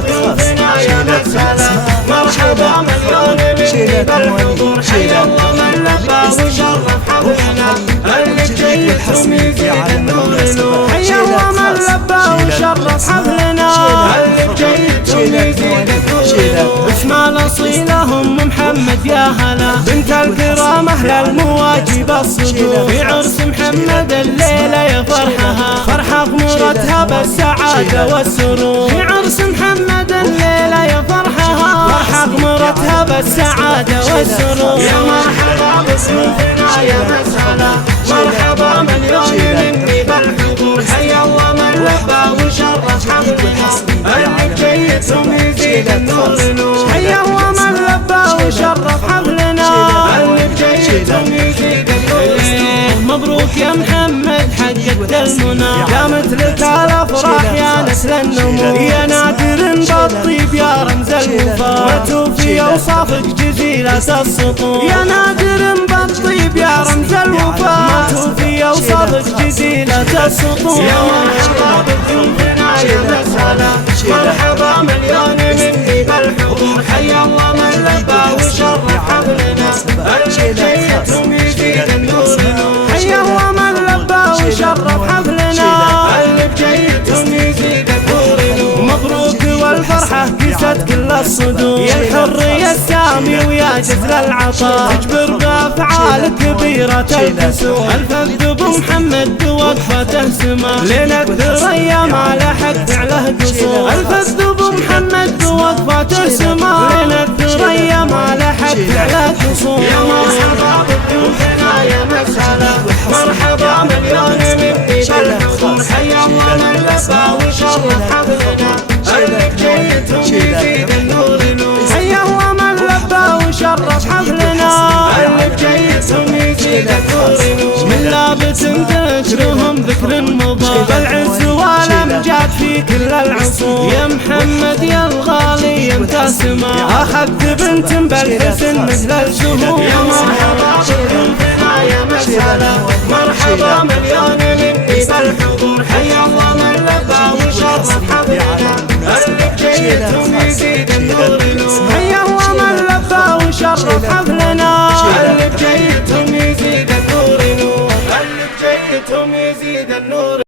بضيوفنا يا مسهلا. مرحبا مليون مني بالحضور، حيا الله من لبى وشرف حفلنا. اللي جيتم يزيد النور نور، حيا الله من لبى وشرف حفلنا. اللي جيتم يزيد النور نور. اسمع الاصيله ام محمد يا هلا، بنت الكرام اهل المواجب الصدور. في عرس محمد الليله يا فرحها، فرحه غمرتها بالسعاده والسرور. في عرس محمد الليله يا فرحها، فرحه غمرتها بالسعاده والسرور. يا مرحبا بضيوفنا يا مسهلا، مرحبا مليون مني بالحضور. حيا الله من لبى وشرف حفلنا. اللي جيتم يزيد النور نور، حيا الله من لبى وشرف حفلنا. اللي جيتم يزيد النور نور. مبروك يا محمد حققت المنى، يا مثلك الافراح يا نسل النمو. يا نادر بالطيب يا رمز الوفاء، ما توفي اوصافك جزيلة السطور. يا نادر بالطيب يا رمز الوفاء، ما توفي اوصافك جزيلة السطور. يا مرحبا بضيوفنا يا مسهلا، مرحبا مليون مني بالحضور. حيا الله من لبى وشرف حفلنا. اللي جيتم يزيد النور نور، حيا الله من لبى وشرف حفلنا. اللي جيتم يزيد النور نور. مبروك والفرحة قست كل الصدور، يا الحرية السامي ويا جزل العطاء. اجبر بافعال كبيرة الكسور، الفذ ابو محمد بوقفته سما. ليلة الثريا ما لحق فعله قصور، الفذ ابو محمد بوقفته سما. ليلة الثريا ما لحق فعله قصور. يا مرحبا بضيوفنا يا مسهلا، مرحبا مليون مني بالحضور. حيا الله من لبى وشرف حفلنا. اللي جيتم يزيد النور نور، حيا الله من لبى وشرف حفلنا. اللي جيتم يزيد النور نور. من لابس ذكرهم ذكر مضى، بالعز والامجاد في كل العصور. يا محمد يا الغالي انت سما، اخذت بنت بالحسن مثل الزهور. يا مرحبا بضيوفنا يا مسهلا، مرحبا مليون مني بالحضور. حيا الله من لبى وشرف حفلنا. اللي جيتم يزيد النور نور، حيا الله من لبى وشرف حفلنا. اللي جيتم يزيد النور نور، اللي جيتم يزيد النور.